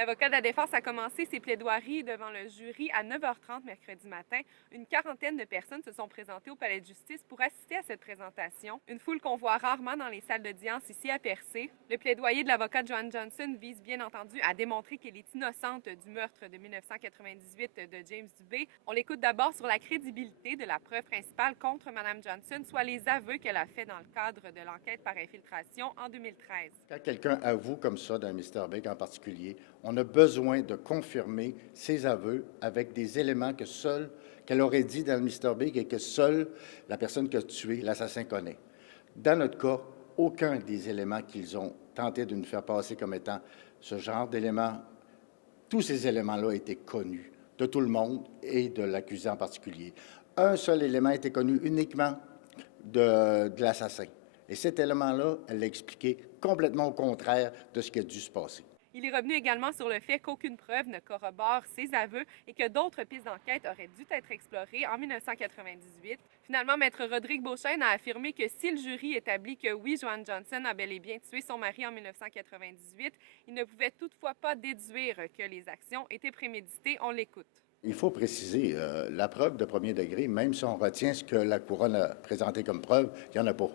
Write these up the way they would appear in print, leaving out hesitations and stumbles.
L'avocat de la défense a commencé ses plaidoiries devant le jury à 9h30 mercredi matin. Une quarantaine de personnes se sont présentées au palais de justice pour assister à cette présentation. Une foule qu'on voit rarement dans les salles d'audience ici à Percé. Le plaidoyer de l'avocat Joanne Johnson vise bien entendu à démontrer qu'elle est innocente du meurtre de 1998 de James Dubé. On l'écoute d'abord sur la crédibilité de la preuve principale contre Mme Johnson, soit les aveux qu'elle a faits dans le cadre de l'enquête par infiltration en 2013. Quand quelqu'un avoue comme ça d'un Mr. Big en particulier, on a besoin de confirmer ses aveux avec des éléments qu'elle aurait dit dans le Mr. Big et que seule la personne qui a tué l'assassin connaît. Dans notre cas, aucun des éléments qu'ils ont tenté de nous faire passer comme étant ce genre d'éléments, tous ces éléments-là étaient connus de tout le monde et de l'accusé en particulier. Un seul élément était connu uniquement de l'assassin. Et cet élément-là, elle l'a expliqué complètement au contraire de ce qui a dû se passer. Il est revenu également sur le fait qu'aucune preuve ne corrobore ses aveux et que d'autres pistes d'enquête auraient dû être explorées en 1998. Finalement, Maître Rodrigue Beauchesne a affirmé que si le jury établit que oui, Joanne Johnson a bel et bien tué son mari en 1998, il ne pouvait toutefois pas déduire que les actions étaient préméditées. On l'écoute. Il faut préciser, la preuve de premier degré, même si on retient ce que la couronne a présenté comme preuve, il n'y en a pas.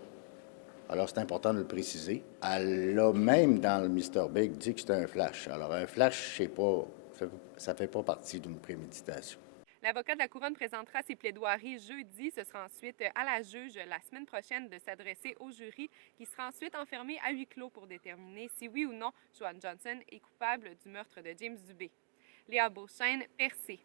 Alors, c'est important de le préciser. Elle a même, dans le Mr. Big, dit que c'était un flash. Alors, un flash, je sais pas, ça ne fait pas partie d'une préméditation. L'avocat de la Couronne présentera ses plaidoiries jeudi. Ce sera ensuite à la juge la semaine prochaine de s'adresser au jury qui sera ensuite enfermé à huis clos pour déterminer si oui ou non Joanne Johnson est coupable du meurtre de James Dubé. Léa Beauchesne, Percé.